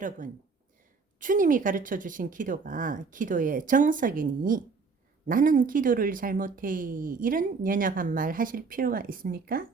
여러분, 주님이 가르쳐 주신 기도가 기도의 정석이니 나는 기도를 잘못해 이런 연약한 말 하실 필요가 있습니까?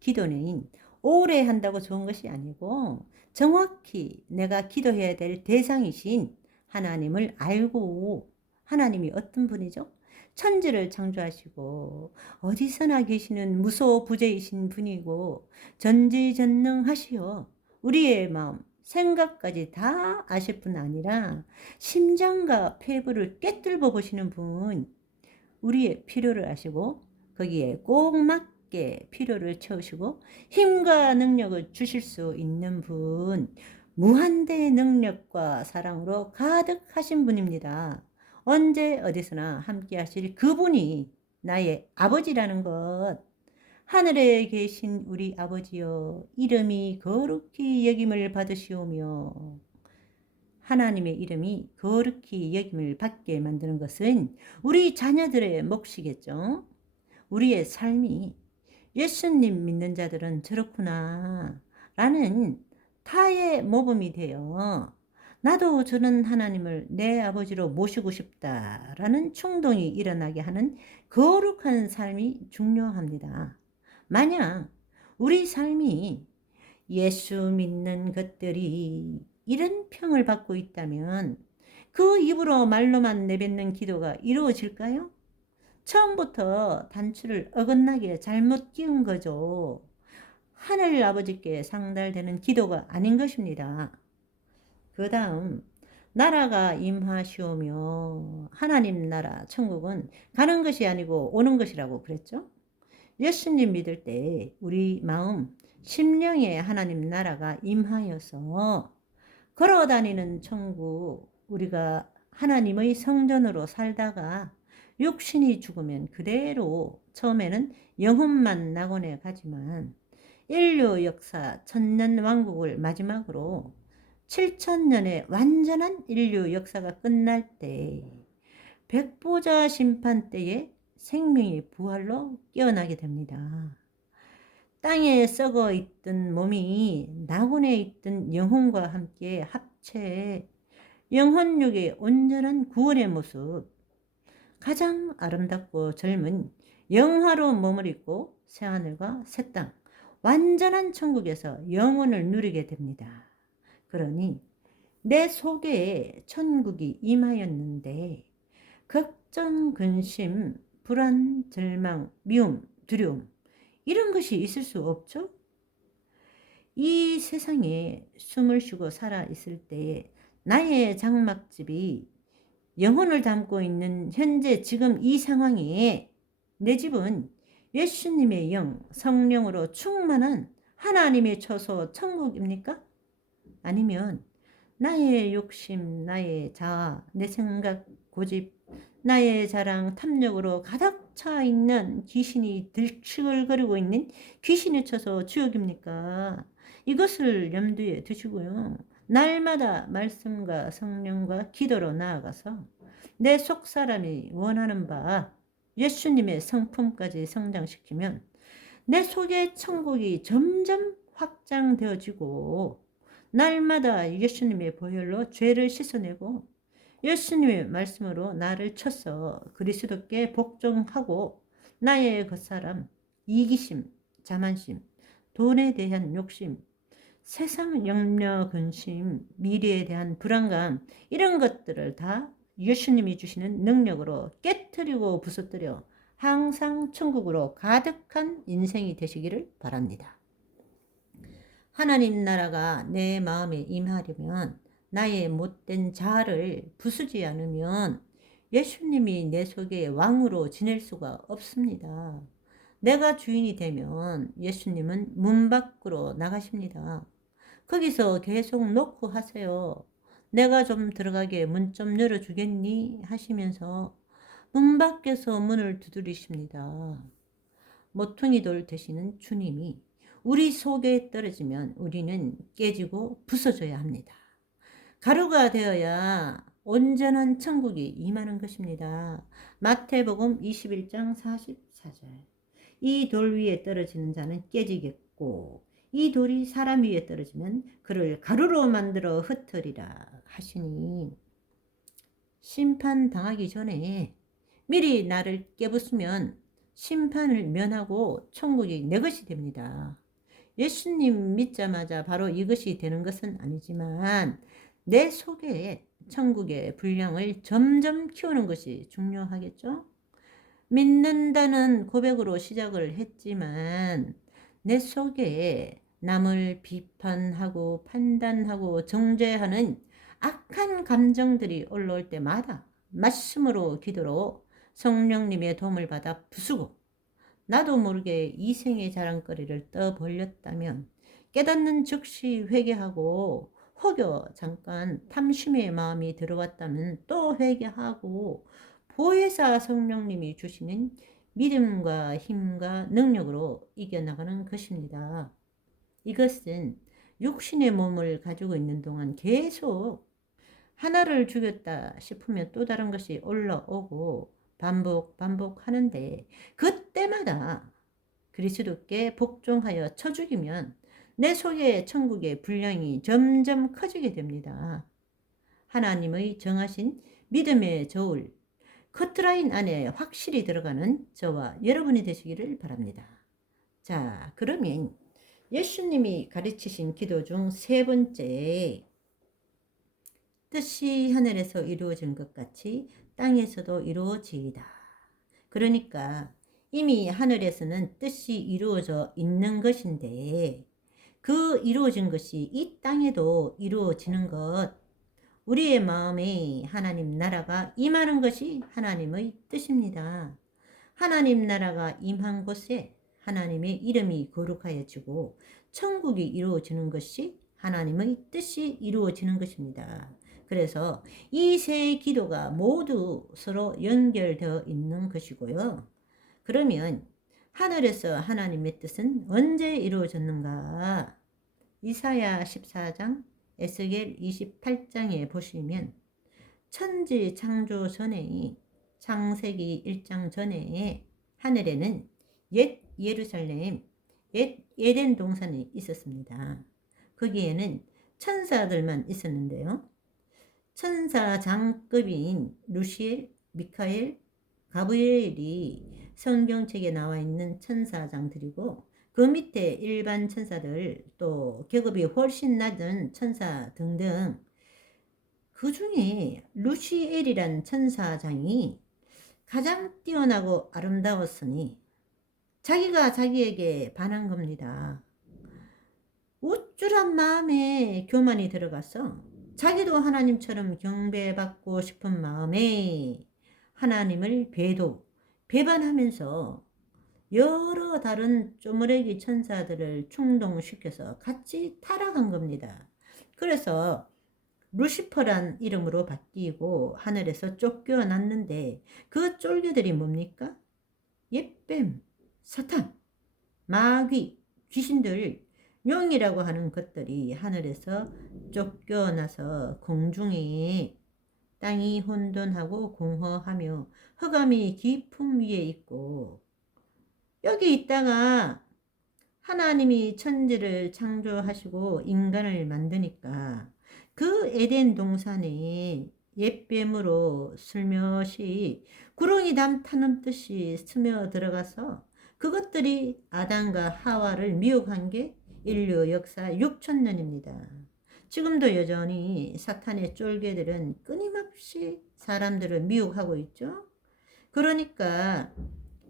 기도는 오래 한다고 좋은 것이 아니고 정확히 내가 기도해야 될 대상이신 하나님을 알고, 하나님이 어떤 분이죠? 천지를 창조하시고 어디서나 계시는 무소부재이신 분이고 전지전능하시어 우리의 마음 생각까지 다 아실 뿐 아니라 심장과 폐부를 꿰뚫어 보시는 분, 우리의 필요를 아시고 거기에 꼭 맞게 필요를 채우시고 힘과 능력을 주실 수 있는 분, 무한대의 능력과 사랑으로 가득하신 분입니다. 언제 어디서나 함께 하실 그분이 나의 아버지라는 것. 하늘에 계신 우리 아버지여, 이름이 거룩히 여김을 받으시오며. 하나님의 이름이 거룩히 여김을 받게 만드는 것은 우리 자녀들의 몫이겠죠. 우리의 삶이 예수님 믿는 자들은 저렇구나 라는 타의 모범이 되어 나도 저는 하나님을 내 아버지로 모시고 싶다라는 충동이 일어나게 하는 거룩한 삶이 중요합니다. 만약 우리 삶이 예수 믿는 것들이 이런 평을 받고 있다면 그 입으로 말로만 내뱉는 기도가 이루어질까요? 처음부터 단추를 어긋나게 잘못 끼운 거죠. 하늘 아버지께 상달되는 기도가 아닌 것입니다. 그 다음, 나라가 임하시오며. 하나님 나라 천국은 가는 것이 아니고 오는 것이라고 그랬죠. 예수님 믿을 때 우리 마음 심령에 하나님 나라가 임하여서 걸어다니는 천국, 우리가 하나님의 성전으로 살다가 육신이 죽으면 그대로 처음에는 영혼만 낙원에 가지만 인류 역사 천년 왕국을 마지막으로 7천년의 완전한 인류 역사가 끝날 때 백보자 심판 때에 생명이 부활로 깨어나게 됩니다. 땅에 썩어 있던 몸이 낙원에 있던 영혼과 함께 합체, 영혼육의 온전한 구원의 모습, 가장 아름답고 젊은 영화로 몸을 입고 새하늘과 새 땅, 완전한 천국에서 영혼을 누리게 됩니다. 그러니 내 속에 천국이 임하였는데 걱정, 근심, 불안, 절망, 미움, 두려움 이런 것이 있을 수 없죠? 이 세상에 숨을 쉬고 살아 있을 때 나의 장막집이 영혼을 담고 있는 현재 지금 이 상황에 내 집은 예수님의 영, 성령으로 충만한 하나님의 처소 천국입니까? 아니면 나의 욕심, 나의 자아, 내 생각, 고집, 나의 자랑, 탐욕으로 가득 차 있는 귀신이 들치글거리고 있는 귀신의 처소 지옥입니까? 이것을 염두에 두시고요. 날마다 말씀과 성령과 기도로 나아가서 내 속사람이 원하는 바 예수님의 성품까지 성장시키면 내 속의 천국이 점점 확장되어지고 날마다 예수님의 보혈로 죄를 씻어내고 예수님의 말씀으로 나를 쳐서 그리스도께 복종하고 나의 겉사람, 이기심, 자만심, 돈에 대한 욕심, 세상 염려, 근심, 미래에 대한 불안감 이런 것들을 다 예수님이 주시는 능력으로 깨트리고 부서뜨려 항상 천국으로 가득한 인생이 되시기를 바랍니다. 하나님 나라가 내 마음에 임하려면 나의 못된 자아를 부수지 않으면 예수님이 내 속에 왕으로 지낼 수가 없습니다. 내가 주인이 되면 예수님은 문 밖으로 나가십니다. 거기서 계속 놓고 하세요. 내가 좀 들어가게 문 좀 열어주겠니? 하시면서 문 밖에서 문을 두드리십니다. 모퉁이 돌 되시는 주님이 우리 속에 떨어지면 우리는 깨지고 부서져야 합니다. 가루가 되어야 온전한 천국이 임하는 것입니다. 마태복음 21장 44절. 이 돌 위에 떨어지는 자는 깨지겠고 이 돌이 사람 위에 떨어지면 그를 가루로 만들어 흩으리라 하시니, 심판당하기 전에 미리 나를 깨부수면 심판을 면하고 천국이 내 것이 됩니다. 예수님 믿자마자 바로 이것이 되는 것은 아니지만 내 속에 천국의 분량을 점점 키우는 것이 중요하겠죠? 믿는다는 고백으로 시작을 했지만 내 속에 남을 비판하고 판단하고 정죄하는 악한 감정들이 올라올 때마다 말씀으로 기도로 성령님의 도움을 받아 부수고, 나도 모르게 이생의 자랑거리를 떠벌렸다면 깨닫는 즉시 회개하고, 혹여 잠깐 탐심의 마음이 들어왔다면 또 회개하고, 보혜사 성령님이 주시는 믿음과 힘과 능력으로 이겨나가는 것입니다. 이것은 육신의 몸을 가지고 있는 동안 계속 하나를 죽였다 싶으면 또 다른 것이 올라오고 반복하는데, 그때마다 그리스도께 복종하여 쳐 죽이면 내 속의 천국의 분량이 점점 커지게 됩니다. 하나님의 정하신 믿음의 저울, 커트라인 안에 확실히 들어가는 저와 여러분이 되시기를 바랍니다. 자, 그러면 예수님이 가르치신 기도 중 세 번째, 뜻이 하늘에서 이루어진 것 같이 땅에서도 이루어지이다. 그러니까 이미 하늘에서는 뜻이 이루어져 있는 것인데, 그 이루어진 것이 이 땅에도 이루어지는 것, 우리의 마음에 하나님 나라가 임하는 것이 하나님의 뜻입니다. 하나님 나라가 임한 곳에 하나님의 이름이 거룩하여지고 천국이 이루어지는 것이 하나님의 뜻이 이루어지는 것입니다. 그래서 이 세 기도가 모두 서로 연결되어 있는 것이고요. 그러면 하늘에서 하나님의 뜻은 언제 이루어졌는가? 이사야 14장, 에스겔 28장에 보시면 천지 창조 전에, 창세기 1장 전에 하늘에는 옛 예루살렘, 옛 에덴 동산이 있었습니다. 거기에는 천사들만 있었는데요. 천사 장급인 루시엘, 미카엘, 가브리엘이 성경책에 나와 있는 천사장들이고, 그 밑에 일반 천사들, 또 계급이 훨씬 낮은 천사 등등, 그 중에 루시엘이란 천사장이 가장 뛰어나고 아름다웠으니 자기가 자기에게 반한 겁니다. 우쭐한 마음에 교만이 들어가서 자기도 하나님처럼 경배받고 싶은 마음에 하나님을 배반하면서 여러 다른 쪼무레기 천사들을 충동시켜서 같이 타락한 겁니다. 그래서 루시퍼란 이름으로 바뀌고 하늘에서 쫓겨났는데, 그 쫄개들이 뭡니까? 옛뱀, 사탄, 마귀, 귀신들, 용이라고 하는 것들이 하늘에서 쫓겨나서 공중에 땅이 혼돈하고 공허하며 흑암이 깊음 위에 있고, 여기 있다가 하나님이 천지를 창조하시고 인간을 만드니까 그 에덴 동산에 옛뱀으로 슬며시 구렁이 담 타는 듯이 스며 들어가서 그것들이 아담과 하와를 미혹한 게 인류 역사 6,000년입니다. 지금도 여전히 사탄의 쫄개들은 끊임없이 사람들을 미혹하고 있죠. 그러니까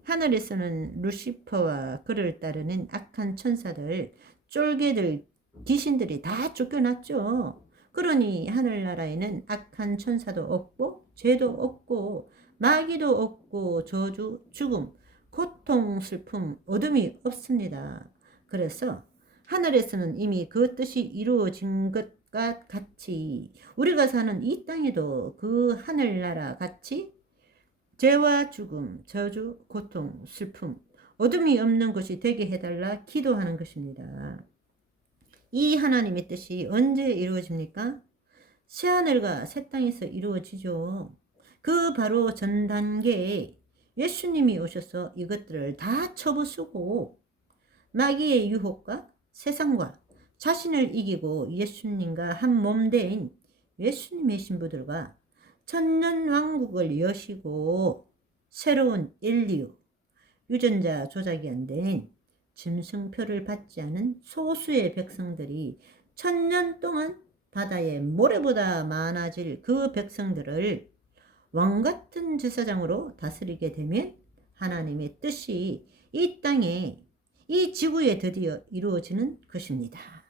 하늘에서는 루시퍼와 그를 따르는 악한 천사들, 쫄개들, 귀신들이 다 쫓겨났죠. 그러니 하늘나라에는 악한 천사도 없고 죄도 없고 마귀도 없고 저주, 죽음, 고통, 슬픔, 어둠이 없습니다. 그래서 하늘에서는 이미 그 뜻이 이루어진 것과 같이 우리가 사는 이 땅에도 그 하늘나라 같이 죄와 죽음, 저주, 고통, 슬픔, 어둠이 없는 것이 되게 해달라 기도하는 것입니다. 이 하나님의 뜻이 언제 이루어집니까? 새하늘과 새 땅에서 이루어지죠. 그 바로 전 단계에 예수님이 오셔서 이것들을 다 쳐부수고 마귀의 유혹과 세상과 자신을 이기고 예수님과 한 몸된 예수님의 신부들과 천년왕국을 여시고 새로운 인류, 유전자 조작이 안 된 짐승표를 받지 않은 소수의 백성들이 천년 동안 바다의 모래보다 많아질 그 백성들을 왕같은 제사장으로 다스리게 되면 하나님의 뜻이 이 땅에, 이 지구에 드디어 이루어지는 것입니다.